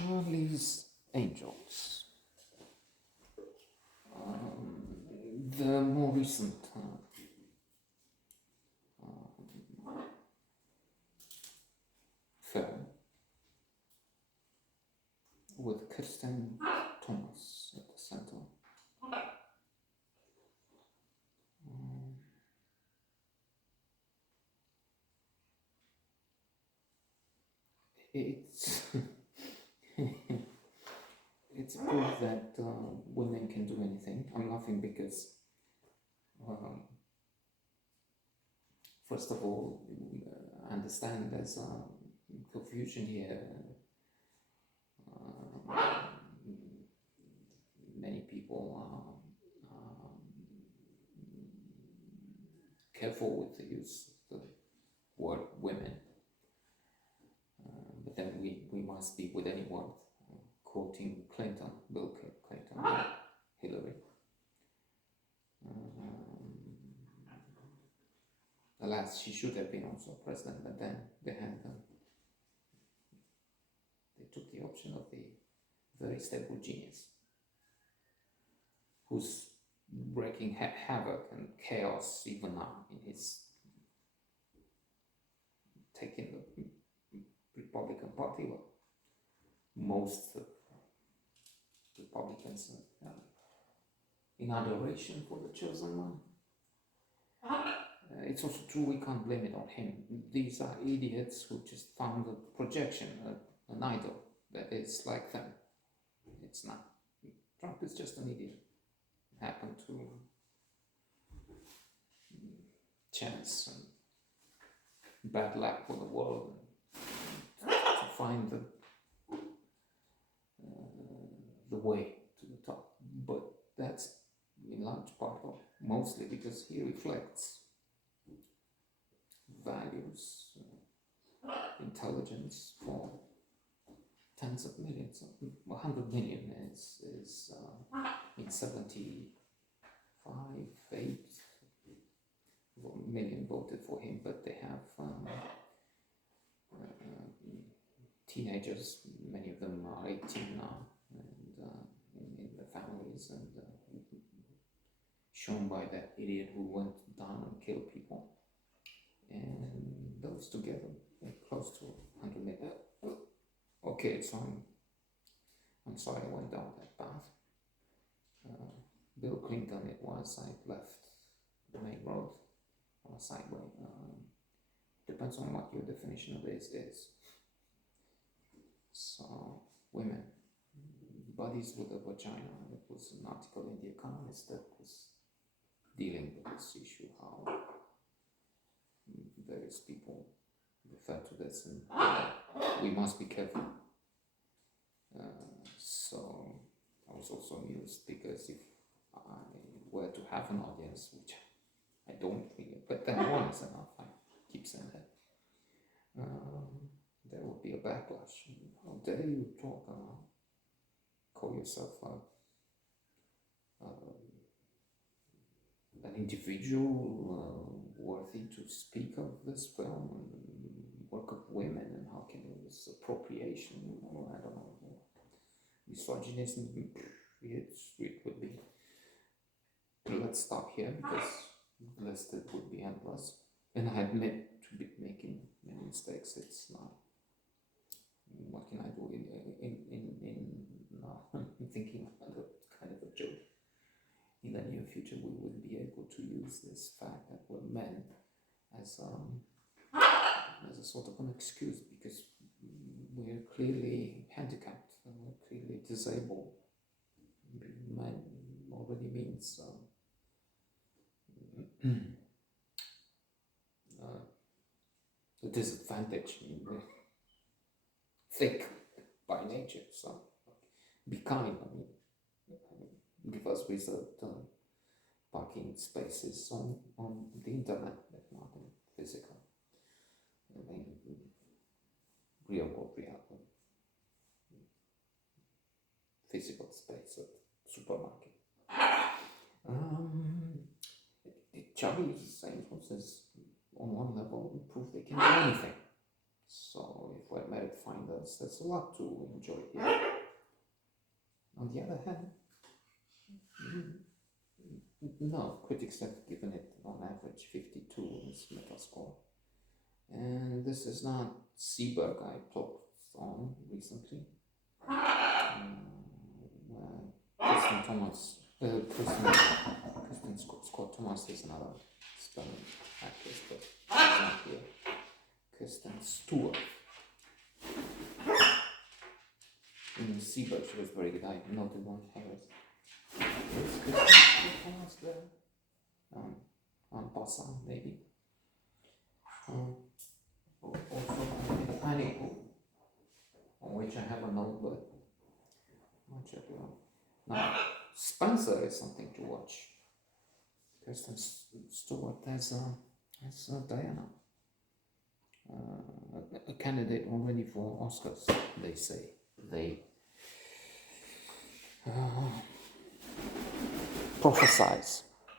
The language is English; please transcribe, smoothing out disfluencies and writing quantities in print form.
Charlie's Angels. The more recent film with Kirsten Thomas at the center. It's it's proof that women can do anything. I'm laughing because first of all, I understand there's confusion here. Many people are careful with the use of the word women. But then we must be with any word, quoting Clinton, Bill Clinton, Hillary. Alas, she should have been also president, but then they took the option of the very stable genius who's wreaking havoc and chaos even now in his taking the Republican Party. Well, most Republicans in adoration for the chosen one. It's also true we can't blame it on him. These are idiots who just found a projection, an idol that is like them. It's not. Trump is just an idiot. It happened to chance and bad luck for the world to find the way to the top. But that's in large part, or mostly, because he reflects values, intelligence for tens of millions, 100 million is in 75, 8 million voted for him, but they have teenagers, many of them are 18 now, and in their families, and shown by that idiot who went down and killed people. And those together are close to 100 million. Okay, so I'm sorry I went down that path. Bill Clinton, it was, I left the main road on a sideway. Depends on what your definition of this is. So, women, bodies with a vagina. It was an article in The Economist that was dealing with this issue, how various people refer to this, and we must be careful. So I was also amused because if I were to have an audience, which I don't really, but then one is enough, I keep saying that, there would be a backlash. How dare you talk, call yourself an individual worthy to speak of this film and work of women, and how can this appropriation, I don't know, misogynism, it would be. Let's stop here, because the list would be endless, and I admit to be making many mistakes. It's not, what can I do in thinking about a kind of a joke. In the near future, we would be able to use this fact that we're men as a sort of an excuse, because we're clearly handicapped, and we're clearly disabled. Men already means a disadvantage. I mean, we're thick by nature, so be kind. I mean, give us reserved parking spaces on the internet, if not in physical. I mean, real physical space at supermarket. Charlie's Angels is on one level proof they can do anything. So if for merit finders. There's a lot to enjoy here. On the other hand, no, critics have given it on average 52 as Metascore. And this is not Seberg I talked on recently. Kristen Thomas, Kristen Scott Thomas is another spelling actress, but she's not here. Kristen Stewart. In Seberg, she was very good. I noted on hers. Is Kristen Scott Thomas there? On Passant, maybe. Also, Annie, on which I have a note, but I'll check it out. Now, Spencer is something to watch. Kristen Stewart as Diana, a candidate already for Oscars. They say prophesize.